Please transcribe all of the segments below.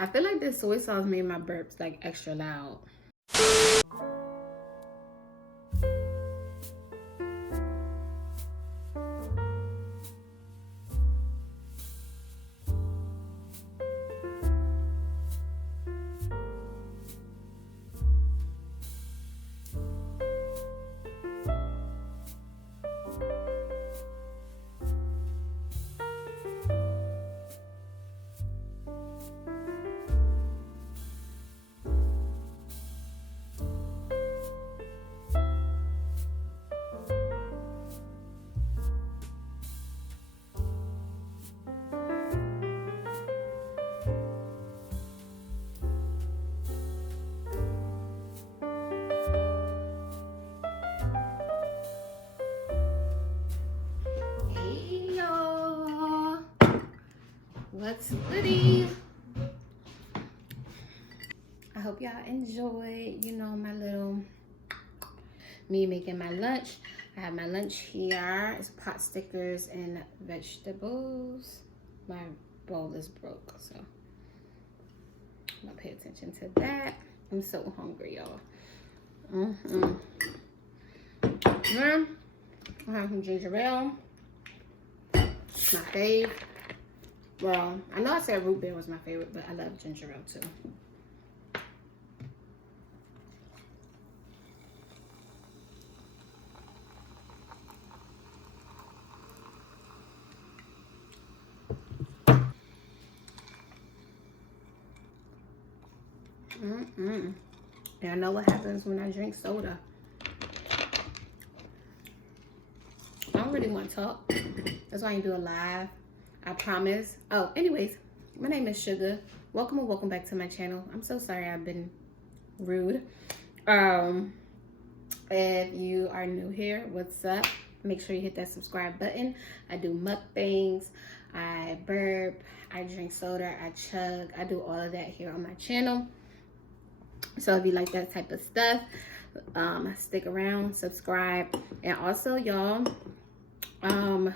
I feel like this soy sauce made my burps like extra loud. What's goody? I hope y'all enjoyed, you know, my little, me making my lunch. I have my lunch here. It's pot stickers and vegetables. My bowl is broke, so I'm gonna pay attention to that. I'm so hungry, y'all. Yeah, I have some ginger ale. My fave. Well, I know I said root beer was my favorite, but I love ginger ale too. And I know what happens when I drink soda. I don't really want to talk. That's why I do a live. I promise. Oh, anyways, my name is Sugar. Welcome and welcome back to my channel. I'm so sorry I've been rude. If you are new here, what's up? Make sure you hit that subscribe button. I do mukbangs, I burp, I drink soda, I chug. I do all of that here on my channel. So if you like that type of stuff, stick around, subscribe. And also, y'all, y'all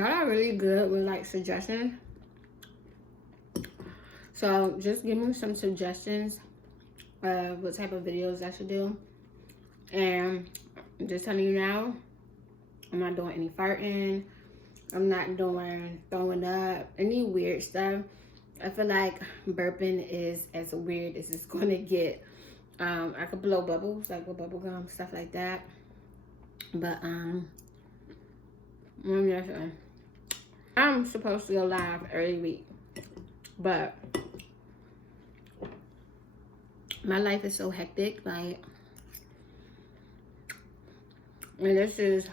are really good with like suggestions. So just give me some suggestions of what type of videos I should do. And I'm just telling you now, I'm not doing any farting. I'm not doing throwing up, any weird stuff. I feel like burping is as weird as it's going to get. I could blow bubbles, like with bubble gum, stuff like that. But, I'm supposed to go live every week. But my life is so hectic, like, and this is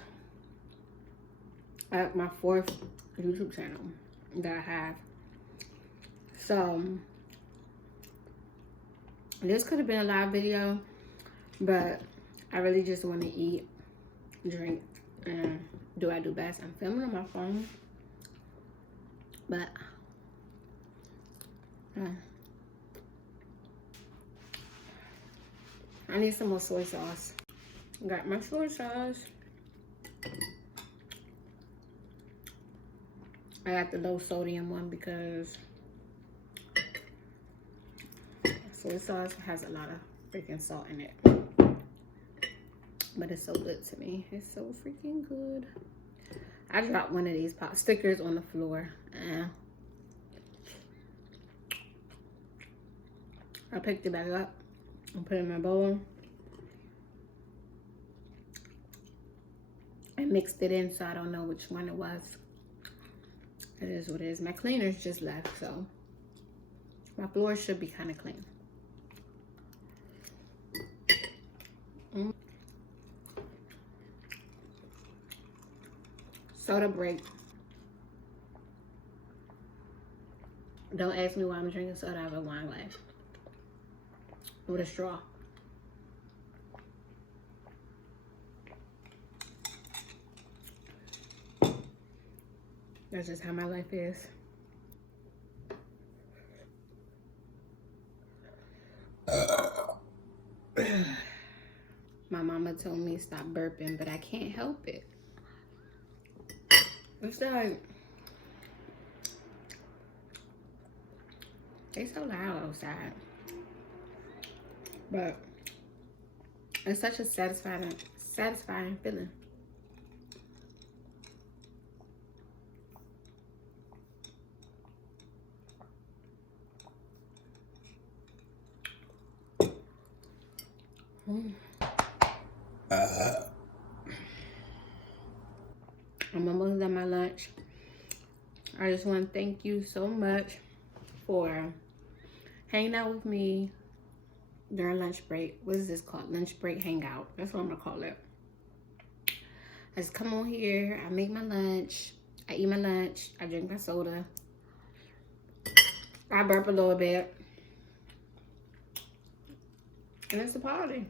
my 4th YouTube channel that I have. So this could have been a live video, but I really just want to eat, drink, and do what I do best. I'm filming on my phone, but I need some more soy sauce. Got my soy sauce. I got the low sodium one because soy sauce has a lot of freaking salt in it. But it's so good to me. It's so freaking good. I dropped one of these pot stickers on the floor. I picked it back up and put it in my bowl. I mixed it in, so I don't know which one it was. It is what it is. My cleaners just left, so my floor should be kind of clean. Soda break. Don't ask me why I'm drinking soda out of a wine glass with a straw. That's just how my life is. My mama told me stop burping, but I can't help it. It's like It's so loud outside. But it's such a satisfying feeling. I'm almost done my lunch. I just want to thank you so much for hanging out with me during lunch break. What is this called? Lunch break hangout. That's what I'm gonna call it. I just come on here, I make my lunch, I eat my lunch, I drink my soda, I burp a little bit, and it's a party.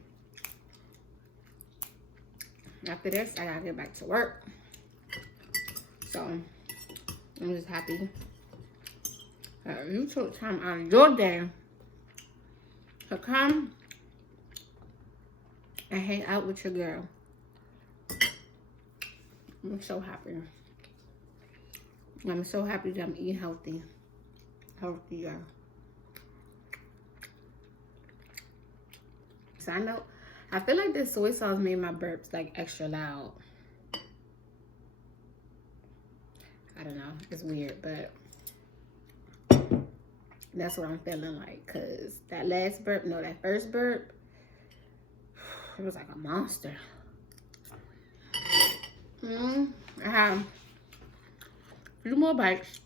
After this, I gotta get back to work. So, I'm just happy that you took time out of your day to come and hang out with your girl. I'm so happy. I'm so happy that I'm eating healthy. Healthier. So I feel like this soy sauce made my burps like extra loud. I don't know, it's weird, but that's what I'm feeling like. Cause that first burp, it was like a monster. I have a few more bites.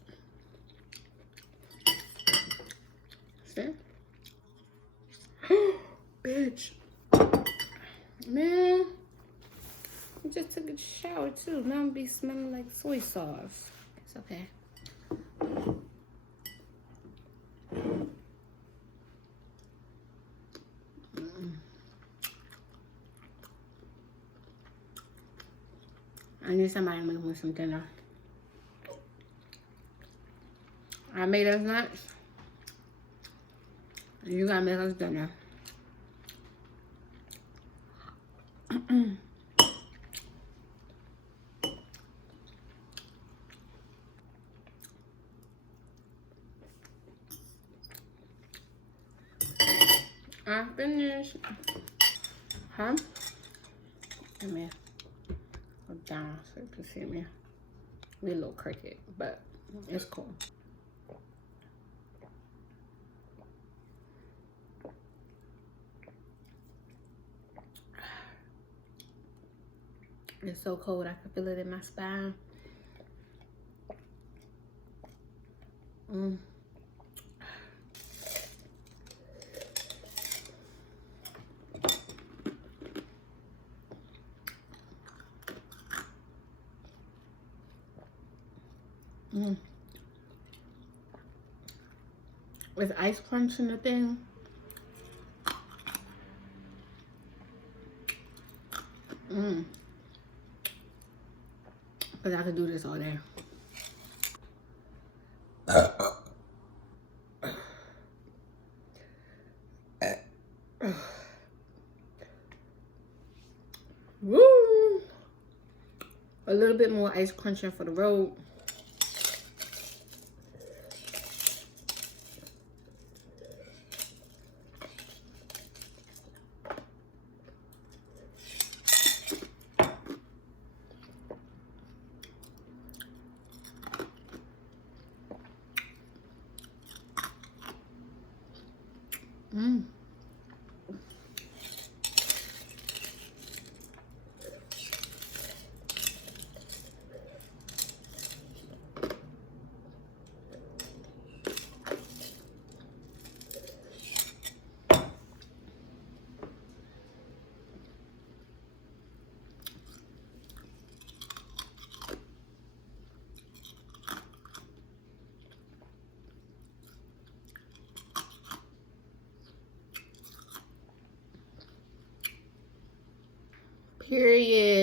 See? Bitch. Man, I just took a shower too. Now I'm be smelling like soy sauce. It's okay. I need somebody to make me some dinner. I made us lunch. You gotta make us dinner. I finished. Huh? Let me go down so you can see me. We a little crooked, but it's cool. It's so cold, I can feel it in my spine. With ice crunch in the thing. Because I could do this all day. Woo! A little bit more ice crunching for the road. Period.